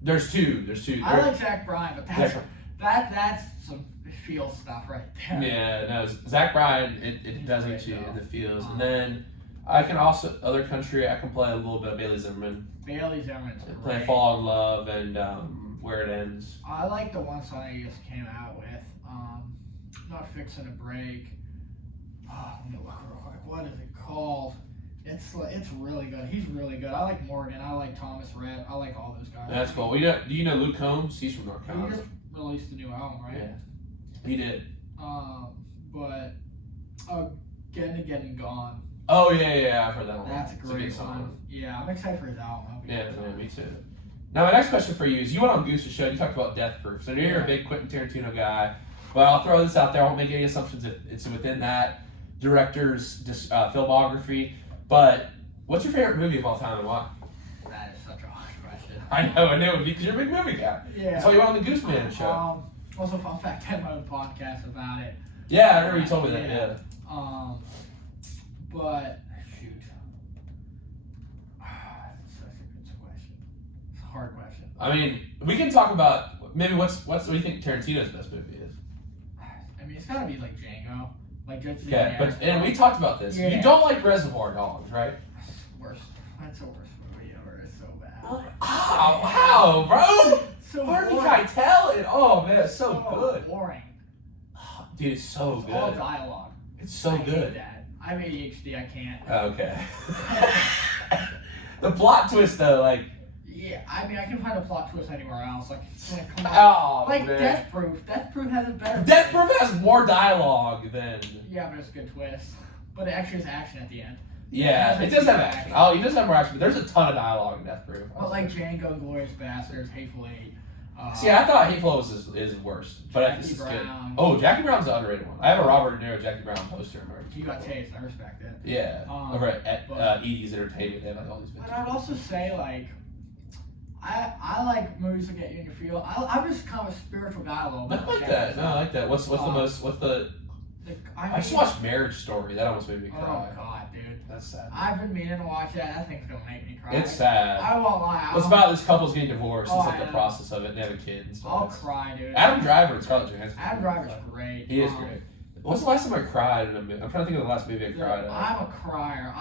There's two. I like Zach Bryan, but that's some feel stuff right there. Yeah, no, Zach Bryan, it does get you in the feels. And then I can also, other country, I can play a little bit of Bailey Zimmerman. Bailey Zimmerman's great. Play Fall in Love and Where It Ends. I like the one song he just came out with. Not Fixing a Break. Let me look real quick. What is it called? It's really good. He's really good. I like Morgan. I like Thomas Rhett. I like all those guys. That's cool. Do you know Luke Combs? He's from North He Carolina. just released a new album, right? Yeah, he did. But Getting Gone. Oh yeah, I've heard that one. That's a It's great good song. one. Yeah, I'm excited for his album. Yeah, me too. Now my next question for you is: you went on Goose's show. You talked about Death Proof. So I know you're a big Quentin Tarantino guy, but I'll throw this out there. I won't make any assumptions if it's within that director's filmography. But what's your favorite movie of all time and why? That is such a hard question. I know it would be because you're a big movie guy. Yeah. That's why you went on the Goose Man show. Also, fun fact, I had my own podcast about it. Yeah, I remember you told me that. Yeah. But shoot, that's such a good question. It's a hard question. I mean, we can talk about maybe what do you think Tarantino's best movie is? I mean, it's gotta be like Django, like just. Okay, and we talked about this. Yeah. You don't like Reservoir Dogs, right? Worst. That's the worst movie ever. It's so bad. Oh, how, bro? So Harvey boring. Keitel and oh man, it's so good. Boring. Dude, it's so It's good. all dialogue. It's so I hate good. that. I have ADHD. I can't. Okay. The plot twist though, like. Yeah, I mean, I can find a plot twist anywhere else. Like, come on. Oh Like man. Death Proof. Death Proof has a better. Death Proof has more dialogue than. Yeah, but it's a good twist. But it actually has action at the end. Yeah, it does have action. Oh, he does have more action, but there's a ton of dialogue in Death Proof. But like Django, Glorious Bastards, Hateful Eight. See, I thought Hateful Eight is worst, but this is good. Oh, Jackie Brown's the underrated one. I have a Robert De Niro Jackie Brown poster. You got taste. I respect it. Yeah, over at Edie's Entertainment, they have like all these. But I'd also say like. I like movies that get you in your feel. I'm just kind of a spiritual guy a little bit. I like that. No, I like that. What's the I just watched Marriage Story. That almost made me cry. Oh God, dude. That's sad. I've been meaning to watch that. That thing's gonna make me cry. It's sad. I won't lie. It's about this couple's getting divorced. It's like I the process of it. And they have a kid and stuff. I'll cry, dude. Adam Driver and Scarlett Johansson. Adam Driver's great. He is great. What's the last time I cried in a movie? I'm trying to think of the last movie I cried at. I'm a crier.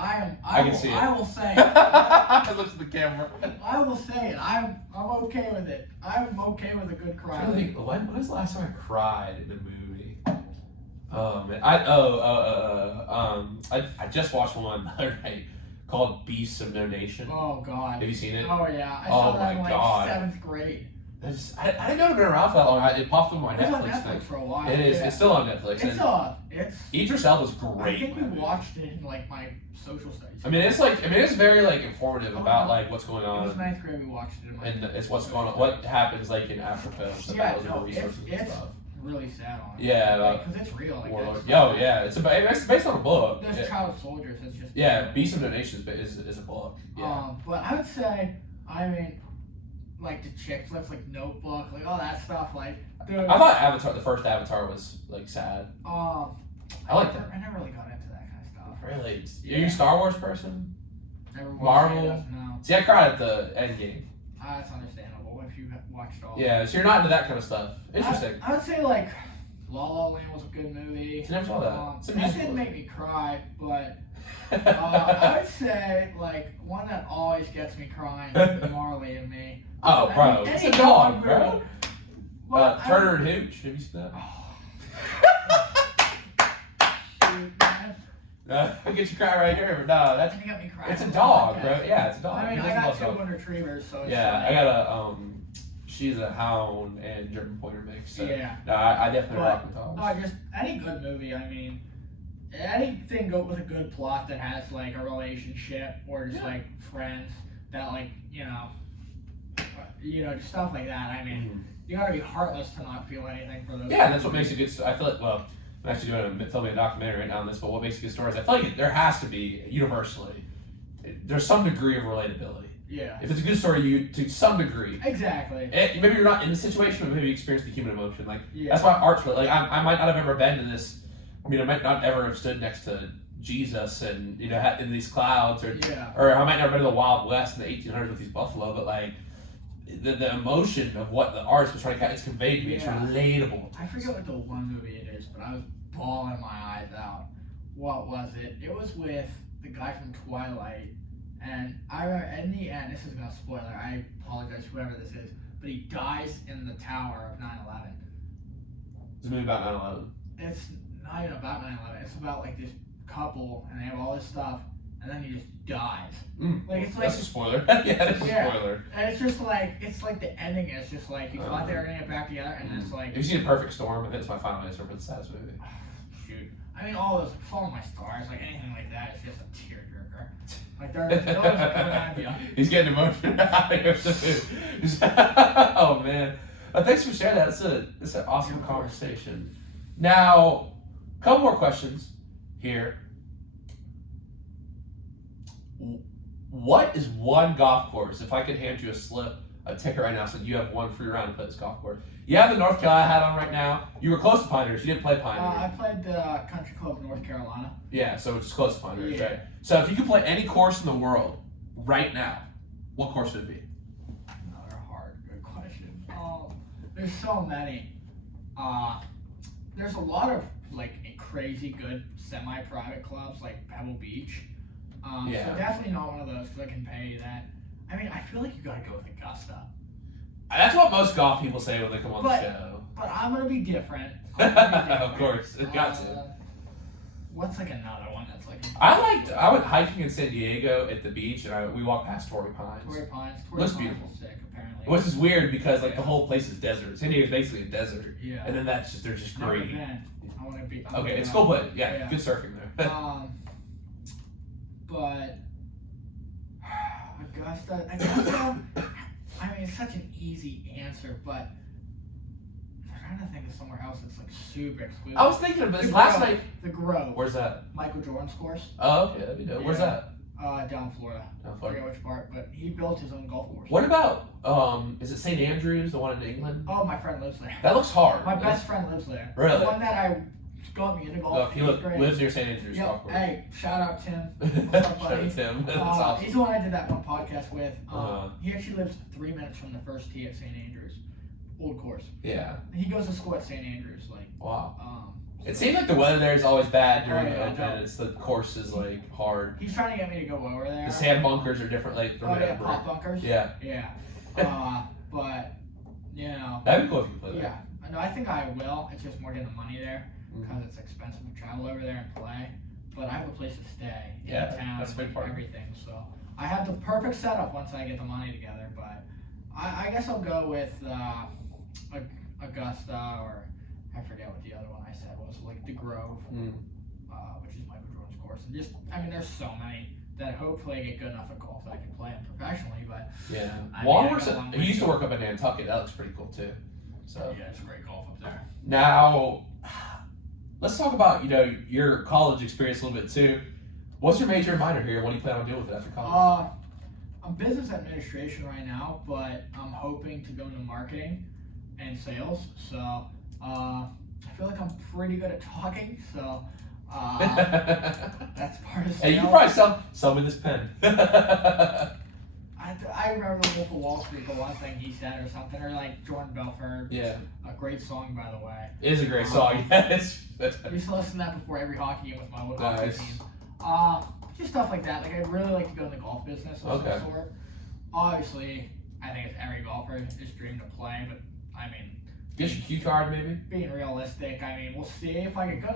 I can see it. I will say it. I looked at the camera. I will say it. I'm okay with it. I'm okay with a good cry. I'm trying to think, when was the last time I cried in a movie? Oh man, I just watched one the other night called Beasts of No Nation. Oh God. Have you seen it? Oh yeah. I saw that in like 7th grade. I didn't know it had been around for that long. It popped up on my It was on Netflix Netflix thing. for a while. It is. Yeah. It's still on Netflix. It's Idris Elba's great. I think we watched it in like my social studies. It's very like informative about like what's going It was on. 9th grade. We watched it. And it's what's going on, what happens like in Africa, the battles and resources and it's stuff. really sad on it. Yeah, because it's real. Like, Warlord. Yeah, it's based on a book. There's child soldiers. It's just Beast of No Nation is a book. Yeah. But I would say, I mean, like the chick flips, like Notebook, like all that stuff. Like, dude. I thought Avatar, the first Avatar, was like sad. I like that. I never really got into that kind of stuff. Really? Yeah. Are you a Star Wars person? Never watched Marvel? any of those, no. See, I cried at the end game. That's understandable if you watched all. Yeah, so you're not into that kind of stuff. Interesting. I would say like La La Land was a good movie. I never saw that. It's a That musical. didn't make me cry, but I would say like one that always gets me crying, Marley and Me. Oh, bro, it's a dog, bro. Well, Turner and Hooch. Have you seen that? Shoot, man. I'll get you cry right here, but no, that's You got me crying. it's a dog, bro. Yeah, it's a dog. I mean, He I doesn't got love two dogs. golden retrievers, so it's Yeah, fine. I got a she's a hound and German Pointer mix. So Yeah. no, I definitely rock with No, dogs. just any good movie. I mean, anything go with a good plot that has like a relationship or just like friends that like just stuff like that. I mean, you gotta be heartless to not feel anything for those. Yeah, and that's what makes a good story. I feel like, well, I'm actually filming a documentary right now on this, but what makes a good story is I feel like there has to be, universally, there's some degree of relatability. Yeah. If it's a good story, you, to some degree. Exactly. Maybe you're not in the situation, but maybe you experience the human emotion. Like, Yeah. that's why art's really, like, I might not have ever been to this, I might not ever have stood next to Jesus and, in these clouds, or I might never been to the Wild West in the 1800s with these buffalo, but like, the emotion of what the artist was trying to it's conveyed to me. It's relatable. I forget what the one movie it is, but I was bawling my eyes out. What was it? It was with the guy from Twilight, and I remember in the end. This is gonna spoil it. I apologize, whoever this is, but he dies in the tower of 9/11. It's a movie about 9/11. It's not even about 9/11. It's about like this couple, and they have all this stuff, and then he just dies. Like it's like that's a spoiler. Yeah, that's a spoiler. And it's just like the ending is just like you got there and get back together, and it's like. Have you seen A Perfect Storm? I think it's my final answer for the saddest movie. Shoot, I mean, all those, Follow My Stars, like anything like that, it's just a tearjerker. Like they're coming at you. He's getting emotional out here. Oh man. Thanks for sharing that. It's an awesome conversation. Now, a couple more questions here. What is one golf course? If I could hand you a ticket right now, so you have one free round to play this golf course. You have the North Carolina hat on right now. You were close to Pioneers. You didn't play Pioneers. I played the Country Club of North Carolina. Yeah, so it's close to Pioneers, right? So if you could play any course in the world right now, what course would it be? Another good question. There's so many. There's a lot of like crazy good semi-private clubs like Pebble Beach. So definitely not one of those because I can pay you that. I mean, I feel like you gotta go with Augusta. That's what most golf people say when they come on the show. But I'm gonna be different. Of course, it got to. What's like another one that's like? I went hiking in San Diego at the beach, and we walked past Torrey Pines. Torrey Pines Looks beautiful. Sick, apparently. Which is weird because like the whole place is desert. San Diego's basically a desert. Yeah. And then they're just great. I want to be. Okay, it's cool, but yeah, good surfing there. But Augusta, I mean, it's such an easy answer, but I'm trying to think of somewhere else that's like super exclusive. I was thinking of this last night. The Grove. Where's that? Michael Jordan's course. Oh, okay, that'd be dope. Where's that? Down Florida. I forget which part, but he built his own golf course. What about, is it St. Andrews, the one in England? Oh, my friend lives there. That looks hard. My best friend lives there. Really? The one that I got me into golf. He lives near St. Andrews. Yep. Hey, shout out Tim. What's up, buddy? Shout out Tim. That's awesome. He's the one I did that one podcast with. He actually lives 3 minutes from the first tee at St. Andrews. Old course. Yeah. He goes to school at St. Andrews. Wow. It seems like the weather there is always bad during the open. No. It's the course is like hard. He's trying to get me to go over there. The sand bunkers are different. Like pop bunkers. Yeah. Yeah. But you know. That'd be cool if you could play there. Yeah. No, I think I will. It's just more getting the money there because it's expensive to travel over there and play. But I have a place to stay in town. That's a big part. Everything. So I have the perfect setup once I get the money together. But I guess I'll go with Augusta or. I forget what the other one I said was, like the Grove, which is Michael Jordan's course. And just, I mean, there's so many that hopefully I get good enough at golf that I can play them professionally. But yeah, he used to work up in Nantucket. That looks pretty cool too. So yeah, it's great golf up there. Now, let's talk about your college experience a little bit too. What's your major and minor here? What do you plan on doing with it after college? I'm business administration right now, but I'm hoping to go into marketing and sales. So. I feel like I'm pretty good at talking, so that's part of sales. Hey, you can probably sell me this pen. I remember the Wolf of Wall Street, the one thing he said or something, or like Jordan Belfort. Yeah. A great song, by the way. It is a great song, yes. I used to listen to that before every hockey game with my little hockey team. Just stuff like that. Like, I'd really like to go in the golf business of some sort. Obviously, I think it's every golfer's dream to play, but I mean, get your cue card, maybe? Being realistic, I mean, we'll see if I get good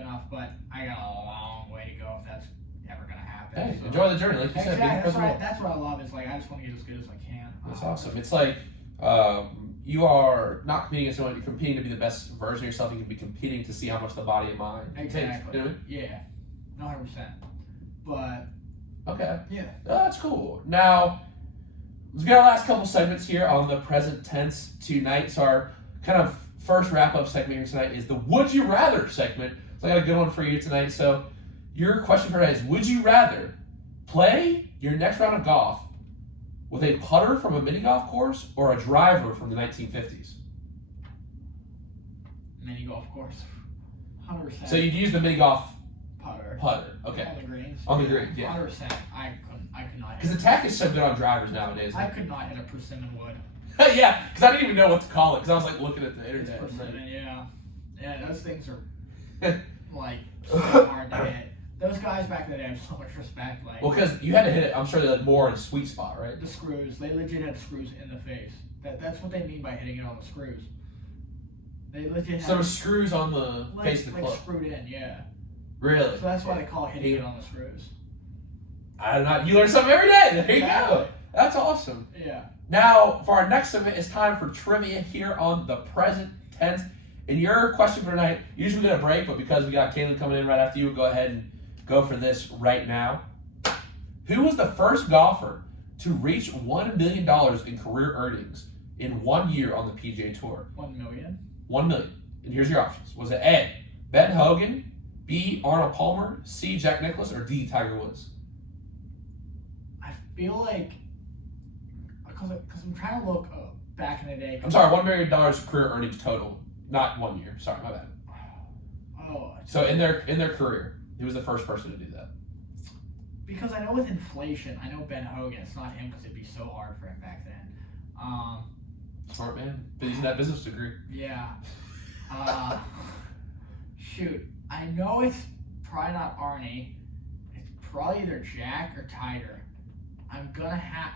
enough, but I got a long way to go if that's ever going to happen. Hey, so. Enjoy the journey, like you said. That's what I love. It's like, I just want to get as good as I can. That's awesome. It's like, you are not competing against someone, you're competing to be the best version of yourself. You can be competing to see how much the body and mind takes. Exactly. You know what I mean? Yeah, 100%. But, okay. Yeah. That's cool. Now, let's get our last couple segments here on the present tense tonight. So our kind of first wrap-up segment here tonight is the Would You Rather segment. So I got a good one for you tonight. So your question for tonight is, would you rather play your next round of golf with a putter from a mini golf course or a driver from the 1950s? Mini golf course. 100%. So you'd use the mini golf putter. Okay. On the greens. On the green, yeah. 100%. I could not. Because the tack is so good on drivers nowadays. I could not hit a persimmon wood. Yeah, because I didn't even know what to call it. Because I was like looking at the internet. Persimmon, yeah, those things are like so hard to hit. Those guys back in the day have so much respect. Like, well, because you had to hit it. I'm sure they had more in a sweet spot, right? The screws. They legit had screws in the face. That's what they mean by hitting it on the screws. They legit. So there were screws on the face of the club. Like screwed in, yeah. Really? So that's why they call it hitting it on the screws. I don't know. You learn something every day. There you go. That's awesome. Yeah. Now, for our next segment, it's time for trivia here on the present tense. And your question for tonight, usually we got a break, but because we got Kaylin coming in right after you, we'll go ahead and go for this right now. Who was the first golfer to reach $1 million in career earnings in 1 year on the PGA Tour? 1 million? 1 million. And here's your options. Was it A, Ben Hogan, B, Arnold Palmer, C, Jack Nicklaus, or D, Tiger Woods? I feel like, because I'm trying to look back in the day. I'm sorry, $1 million career earnings total, not 1 year. Sorry, my bad. Oh. So in their career, he was the first person to do that. Because I know with inflation, I know Ben Hogan. It's not him because it'd be so hard for him back then. Smart man. But he's in that business degree. Yeah. Shoot. I know it's probably not Arnie. It's probably either Jack or Tiger. I'm gonna have...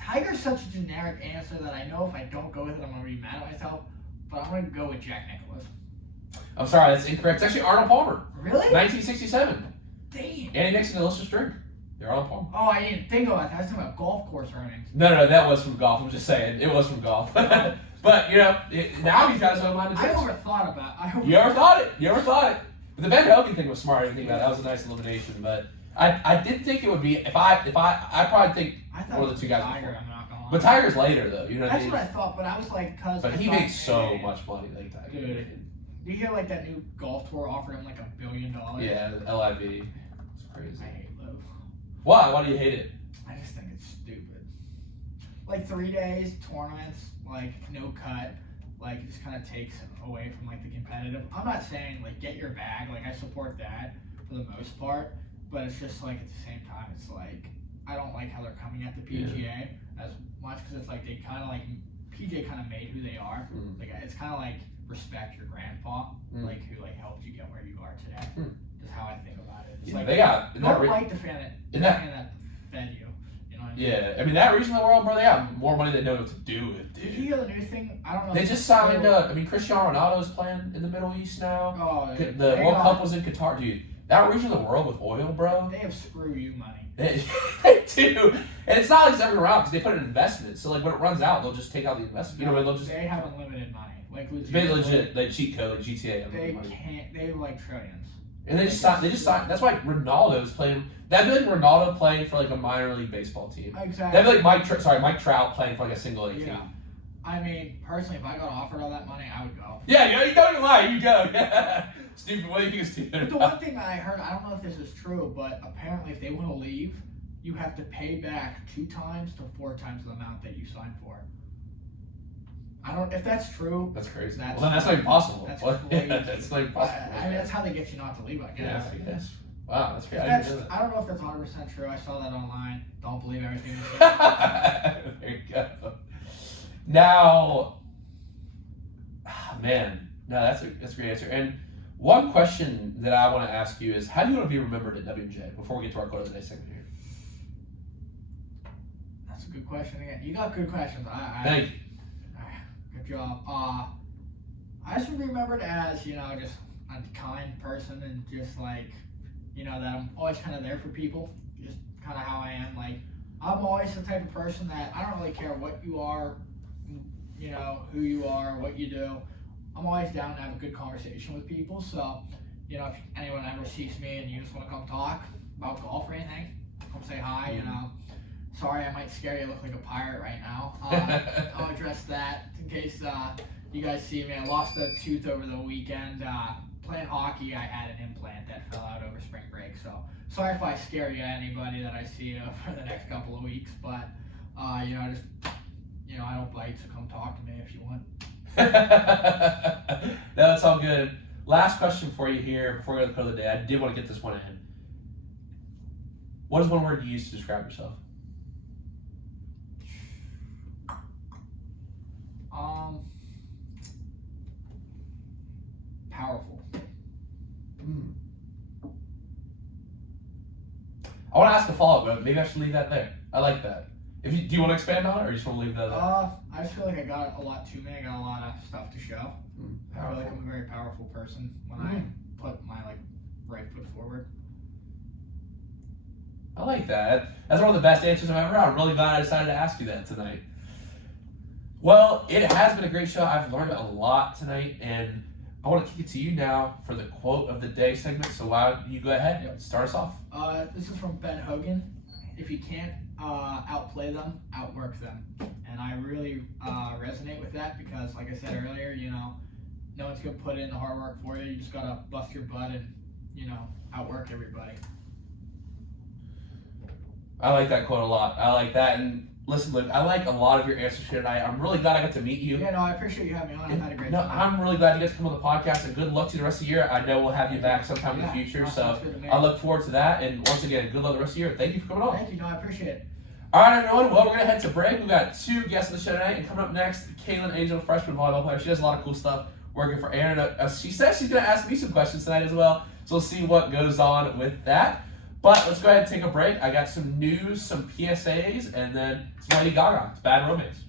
Tiger's such a generic answer that I know if I don't go with it, I'm gonna be mad at myself. But I'm gonna go with Jack Nicklaus. I'm sorry, that's incorrect. It's actually Arnold Palmer. Really? 1967. Damn. Andy Nixon and Elizabeth String. They're Arnold Palmer. Oh, I didn't think about that. I was talking about golf course earnings. No, that was from golf. I'm just saying, it was from golf. But, now you guys don't mind the I tips. overthought about it. You ever thought it. But the Ben Hogan thing was smart. I didn't think about it. That was a nice elimination. But I did think it would be, if I probably think one of the two guys Tiger, before. I'm not gonna lie. But Tiger's later, though. You know what I That's mean? what I thought, but I was like, But he makes so much money, like Tiger. Dude. Do you hear like that new golf tour offered him like $1 billion? Yeah, LIV. It's crazy. I hate Liv. Why? Why do you hate it? I just think it's stupid. Like 3 days, tournaments, like no cut, like it just kind of takes away from like the competitive. I'm not saying like get your bag, like I support that for the most part, but it's just like at the same time, it's like I don't like how they're coming at the PGA as much because it's like they kind of like PGA kind of made who they are. Like it's kind of like respect your grandpa, like who like helped you get where you are today. Is how I think about it. It's like they got don't like the fan that fed you. You know what I mean? Yeah, I mean that region of the world, bro, they got more money than they know what to do with. Dude. Did you hear the new thing? I don't know. They just signed. I mean, Cristiano Ronaldo's playing in the Middle East now. Oh, the World Cup was in Qatar, dude. That region of the world with oil, bro. They have screw you money. They do, and it's not like it's ever around because they put an investment. So like when it runs out, they'll just take out the investment. You know, they'll just. They have unlimited money, like legit. They legit, like cheat code, like GTA. They money. can't. They have like trillions. And they just signed. That's why Ronaldo's playing. That'd be like Ronaldo playing for like a minor league baseball team. Exactly. That'd be like Mike Trout playing for like a single A team. Yeah. I mean, personally, if I got offered all that money, I would go. Yeah, you don't even lie. You go. Stephen, what do you think is Stephen? But the one thing I heard, I don't know if this is true, but apparently, if they want to leave, you have to pay back 2 times to 4 times the amount that you signed for. I don't. If that's true, That's crazy. That's Well, then that's not even possible. That's What? crazy. That's not even possible. I mean, that's how they get you not to leave, I guess. Yeah, I guess. Wow, that's If crazy. that's, I don't know if that's 100% true. I saw that online. Don't believe everything you say. There you go. Now, man, no, that's a great answer. And one question that I want to ask you is, how do you want to be remembered at WJ before we get to our quote of the day segment here? That's a good question again. You got good questions. Thank you. Good job. I just want to be remembered as, just a kind person and just like, that I'm always kind of there for people. Just kind of how I am. Like, I'm always the type of person that I don't really care what you are, who you are, what you do. I'm always down to have a good conversation with people. So, if anyone ever sees me and you just want to come talk about golf or anything, come say hi, Sorry, I might scare you, look like a pirate right now. I'll address that in case you guys see me. I lost a tooth over the weekend. Playing hockey, I had an implant that fell out over spring break. So sorry if I scare you, anybody that I see for the next couple of weeks. But, I don't bite, so come talk to me if you want. No, that's all good. Last question for you here before we go to the quote of the day. I did want to get this one in. What is one word you use to describe yourself? Powerful. I want to ask a follow-up, but maybe I should leave that there. I like that. Do you want to expand on it, or you just want to leave that there? I just feel like I got a lot to me. I got a lot of stuff to show. I feel like I'm a very powerful person when I put my right foot forward. I like that. That's one of the best answers I've ever had. I'm really glad I decided to ask you that tonight. Well, it has been a great show. I've learned a lot tonight, and I want to kick it to you now for the quote of the day segment. So why don't you go ahead and start us off? This is from Ben Hogan. If you can't outplay them, outwork them. And I really resonate with that because, like I said earlier, you know, no one's going to put in the hard work for you. You just got to bust your butt and, you know, outwork everybody. I like that quote a lot. I like that. And listen, Luke, I like a lot of your answers here tonight. I'm really glad I got to meet you. Yeah, no, I appreciate you having me on. I've had a great time. I'm really glad you guys come on the podcast, and good luck to you the rest of the year. I know we'll have you back sometime in the future, so I look forward to that. And once again, good luck the rest of the year. Thank you for coming on. Thank you. No, I appreciate it. All right, everyone. Well, we're going to head to break. We've got 2 guests on the show tonight, and coming up next, Kaylin Angel, freshman volleyball player. She does a lot of cool stuff working for Aaron. She says she's going to ask me some questions tonight as well, so we'll see what goes on with that. But let's go ahead and take a break. I got some news, some PSAs, and then some Lady Gaga. It's Bad Romance.